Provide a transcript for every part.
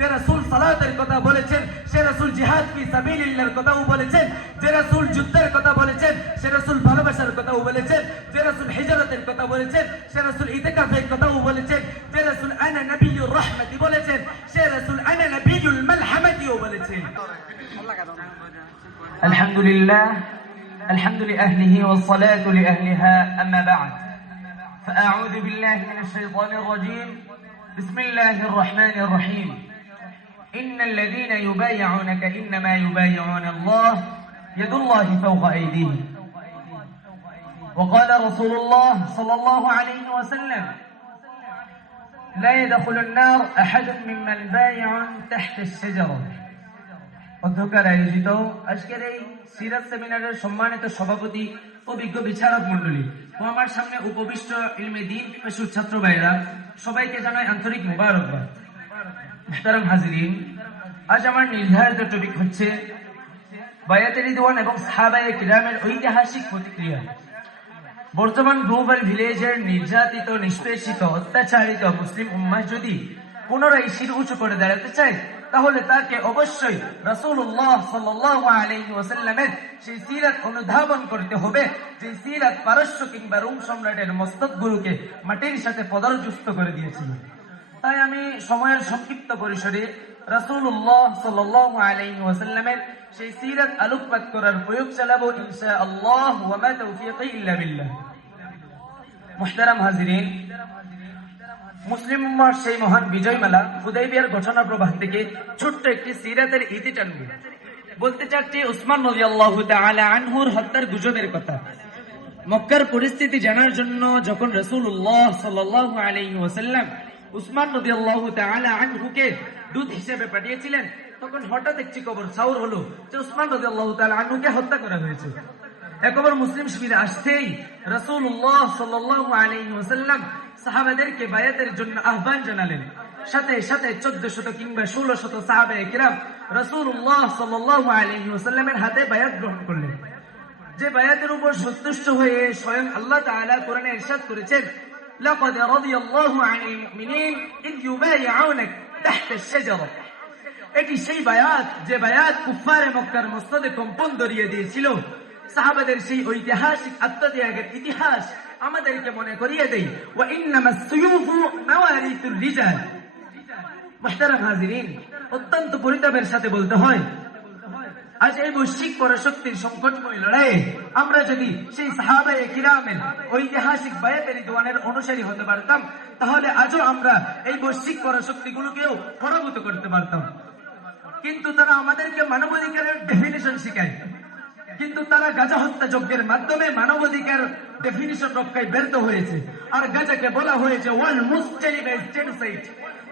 যে রাসূল সালাতের কথা বলেছেন সে রাসূল জিহাদ ফি সাবিলিল্লাহর কথাও বলেছেন, যে রাসূল যুদ্ধের কথা বলেছেন সে রাসূল ভালোবাসার কথাও বলেছেন, যে রাসূল হিজরতের কথা বলেছেন সে রাসূল ইতিকাফের কথাও বলেছেন, যে রাসূল আনা নবিয়ুর রাহমাতি বলেছেন সে রাসূল আনা নবিয়ুল মালহামাতিও বলেছেন। আলহামদুলিল্লাহ, الحمد لأهله والصلاة لأهلها، أما بعد فأعوذ بالله من الشيطان الرجيم. بسم الله الرحمن الرحيم. إن الذين يبايعونك إنما يبايعون الله يد الله فوق أيديهم. وقال رسول الله صلى الله عليه وسلم: لا يدخل النار أحد ممن بايع تحت الشجرة. অধ্যক্ষের আয়োজিত আজকের এই সিরাত সেমিনারের সম্মানিত সভাপতি ও বিজ্ঞ বিচারক মন্ডলী ও আমার সামনে উপবিষ্ট ইলমে দ্বীন পিপাসু ছাত্র ভাইরা, সবাইকে জানাই আন্তরিক মোবারকবাদ। মুহতারাম হাজিরিন, আজ আমার নির্ধারিত টপিক হচ্ছে বায়াতে রিদওয়ান এবং সাহাবায়ে কিরামের ঐতিহাসিক প্রতিক্রিয়া। বর্তমান গ্লোবাল ভিলেজের নির্যাতিত, নিষ্পেষিত, অত্যাচারিত মুসলিম উম্মাহ যদি পুনরায় শির উঁচু করে দাঁড়াতে চায়, তাহলে তাকে অবশ্যই রাসূলুল্লাহ সাল্লাল্লাহু আলাইহি ওয়াসাল্লামের সেই সিরাত অনুধাবন করতে হবে, যে সিরাত পারস্য কিংবা রোম সম্রাটের মস্তকগুলোকে মাটির সাথে পদার্যস্ত করে দিয়েছিল। তাই আমি সময়ের সংক্ষিপ্ত পরিসরে রাসূলুল্লাহ সাল্লাল্লাহু আলাইহি ওয়াসাল্লামের সেই সিরাত আলোকপাত করার প্রয়োগ চালাবো ইনশাআল্লাহ, ওয়া মা তাওফীকি ইল্লা বিল্লাহ। মুহতারাম হাজিরিন, মুসলিম উম্মাহর সেই মহান বিজয় মেলা হুদাইবিয়ার ঘটনা প্রবাহ থেকে ছোট্ট একটি সিরাতের ইতি টানব। বলতে চাচ্ছি উসমান রাদিয়াল্লাহু তাআলা আনহুর হত্যার গুজবের কথা। মক্কার পরিস্থিতি জানার জন্য যখন রাসূলুল্লাহ সাল্লাল্লাহু আলাইহি ওয়াসাল্লাম উসমান রাদিয়াল্লাহু তাআলা আনহুকে দূত হিসেবে পাঠিয়েছিলেন, তখন হঠাৎ একটি খবর সাউর হলো যে উসমান রাদিয়াল্লাহু তাআলা আনহুকে হত্যা করা হয়েছে। একবার মুসলিম শিবিরে আসতেই রাসূলুল্লাহ সাল্লাল্লাহু আলাইহি ওয়াসাল্লাম সাহাবাদেরকে বায়াতের জন্য আহ্বান জানালেন। সাথে সাথে 1400 কিংবা 1600 সাহাবায়ে কিরাম রাসূলুল্লাহ সাল্লাল্লাহু আলাইহি ওয়াসাল্লামের হাতে বায়াত গ্রহণ করলেন। যে বায়াতের উপর সন্তুষ্ট হয়ে স্বয়ং আল্লাহ তাআলা কোরআনে ইরশাদ করেছেন, লাকাদ রাদিয়াল্লাহু আনিল মুমিনিন ইয ইউবাইউনাক তাহতা আশ-শাজারা। এটি সেই বায়াত যে বায়াত কুফারে মক্কার মস্তদে কম্পন ধরিয়ে দিয়েছিল। সাহাবাদের সেই ঐতিহাসিক আত্মত্যাগের ইতিহাস আমাদেরকে মনে করিয়ে দেয়, ওয়া ইন্নামাস সুয়ুফু মাওয়ারিতুর রিজাল। মুহতারাম হাজিরিন, অত্যন্ত পরিতাপের সাথে বলতে হয়, আজ এই বৈশ্বিক পরাশক্তির সংকটময় লড়াইয়ে আমরা যদি সেই সাহাবায়ে কিরামের ঐতিহাসিক বায়াতে রিদওয়ানের অনুসারী হতে পারতাম, তাহলে আজও আমরা এই বৈশ্বিক পরাশক্তিগুলোকেও পরাভূত করতে পারতাম। কিন্তু তারা আমাদেরকে মানবাধিকারের ডেফিনিশন শিখায়, কিন্তু তারা গাজা হত্যা যজ্ঞের মাধ্যমে মানবাধিকার ডেফিনিশন রক্ষায় ব্যর্থ হয়েছে। আর গাজাকে বলা হয়েছে ওয়ার্ল্ড মোস্ট টেরিবল জেনোসাইড।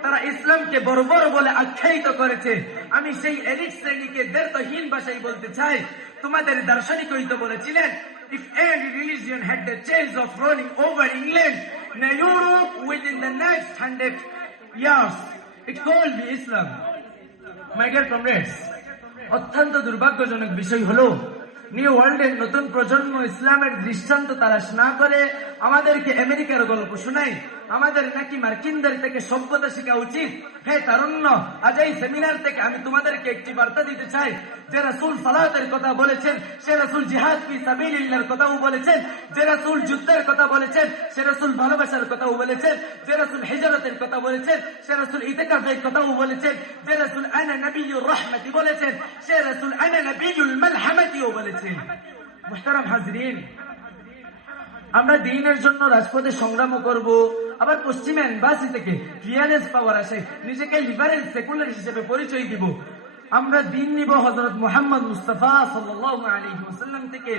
তারা ইসলামকে বর্বর বলে আখ্যায়িত করেছে। আমি সেই এলিট শ্রেণীকে দ্ব্যর্থহীন ভাষায় বলতে চাই, তোমাদের দার্শনিকই তো বলেছিলেন, if any religion had the chance of ruling over England and Europe within the next 100 years, it could be Islam. My dear comrades, অত্যন্ত দুর্ভাগ্যজনক বিষয় হলো নিউ ওয়ার্ল্ডের নতুন প্রজন্ম ইসলামের দৃষ্টান্ত তালাশ না করে আমাদেরকে আমেরিকার গল্প শোনায়। আমাদের নাকি মার্কিনদের থেকে সভ্যতা শেখা উচিত। হে তারুণ্য, আজ এই সেমিনার থেকে আমি তোমাদেরকে একটি বার্তা দিতে চাই, যে রাসূল সালাতের কথা বলেছেন সে রাসূল জিহাদ ফি সাবিলিল্লাহর কথাও বলেছেন, যে রাসূল যুদ্ধের কথা বলেছেন সে রাসূল ভালোবাসার কথাও বলেছেন, যে রাসূল হিজরতের কথা বলেছেন সে রাসূল ইতিকাফের কথাও বলেছেন, যে রাসূল আনা নবিয়ুর রাহমাতি বলেছেন সে রাসূল আনা নবিয়ুল মালহামাতিও বলেছেন। মুহতারাম হাজিরিন, আমরা দ্বীনের জন্য রাজপথে সংগ্রাম করব, আবার পশ্চিমা এম্বাসি থেকে ক্লিয়ারেন্স পাওয়ার আশায় নিজেকে লিবারেল সেকুলার হিসেবে পরিচয় দিব। আমরা দিন নিব হযরত মুহাম্মদ মুস্তাফা সাল্লাল্লাহু আলাইহি ওয়াসাল্লাম থেকে,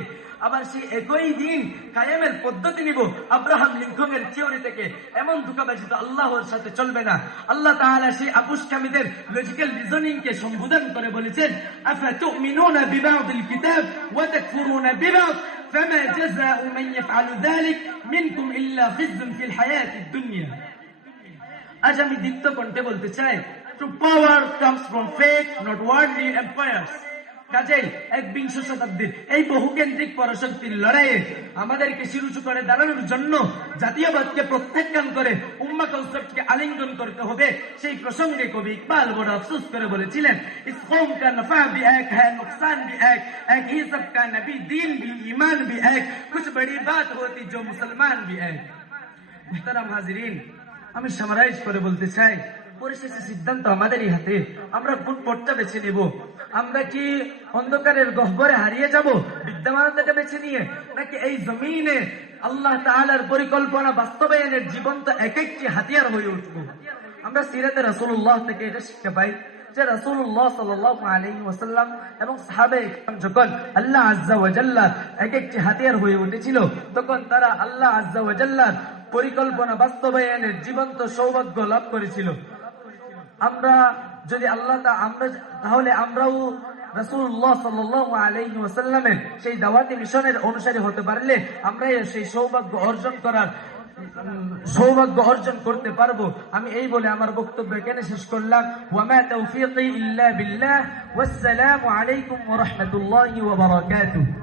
আবার সেই একই দিন কায়েমের পদ্ধতি নিব আব্রাহাম লিঙ্কনের থিওরি থেকে। এমন ধোঁকাবাজি তো আল্লাহর সাথে চলবে না। আল্লাহ তাআলা সেই আপুষ্কামীদের লজিক্যাল রিজনিং কে সম্বোধন করে বলেছেন, আফাতুমিনুনা বিবাদিল কিতাব ওয়া তাকফুরুনা বিবাদ ফামা জাযাউ মান ইয়াফআলু যালিক মিনকুম ইল্লা খিজুন ফিল হায়াতিদ দুনিয়া। আজ আমি দীপ্ত কণ্ঠে বলতে চাই, true power comes from faith, not worldly empires. কাজেই ১বিংশ শতাব্দীর এই বহুকেন্দ্রিক পরাশক্তির লড়াইয়ে আমাদেরকে শিরুচু করে দাঁড়ানোর জন্য জাতীয়বাদকে প্রত্যাখ্যান করে উম্মা কনসেপ্টকে আলিঙ্গন করতে হবে। সেই প্রসঙ্গে কবি ইকবাল বড় আফসোস করে বলেছিলেন, ইস কৌম কা নফা ভি এক হ্যায় নুকসান ভি এক হি সব কা নবী দীন ভি ঈমান ভি এক কুছ বড়ি বাত হোতি জো মুসলমান ভি এক। মুহতারাম হাজিরিন, আমি সামারাইজ করে বলতে চাই, পরিশেষে সিদ্ধান্ত আমাদেরই হাতে। আমরা কোন পথটা বেছে নেব? আমরা কি অন্ধকারের গহ্বরে হারিয়ে যাব বিদ্যমানতাকে বেছে নিয়ে, নাকি এই জমিনে আল্লাহ তাআলার পরিকল্পনা বাস্তবায়নের জীবন্ত এক একটি হাতিয়ার হয়ে উঠব? আমরা সিরাতে রাসূলুল্লাহ থেকে এটা শিক্ষা পাই যে রাসূলুল্লাহ সাল্লাল্লাহু আলাইহি ওয়াসাল্লাম এবং সাহাবায়ে কিরাম যখন আল্লাহ আযজা ওয়া জাল্লার এক একটি হাতিয়ার হয়ে উঠেছিল, তখন তারা আল্লাহ আযজা ওয়া জাল্লার পরিকল্পনা বাস্তবায়নের জীবন্ত সৌভাগ্য লাভ করেছিল। আমরা যদি তাহলে আমরাও রাসূলুল্লাহ সাল্লাল্লাহু আলাইহি ওয়াসাল্লামের সেই দাওয়াতি মিশনের অনুসারী হতে পারলে আমরা সেই সৌভাগ্য অর্জন করতে পারবো। আমি এই বলে আমার বক্তব্য এখানে শেষ করলাম। ওয়া মা তাওফীকি ইল্লা বিল্লাহ। ওয়াসসালামু আলাইকুম ওয়া রাহমাতুল্লাহি ওয়া বারাকাতুহু।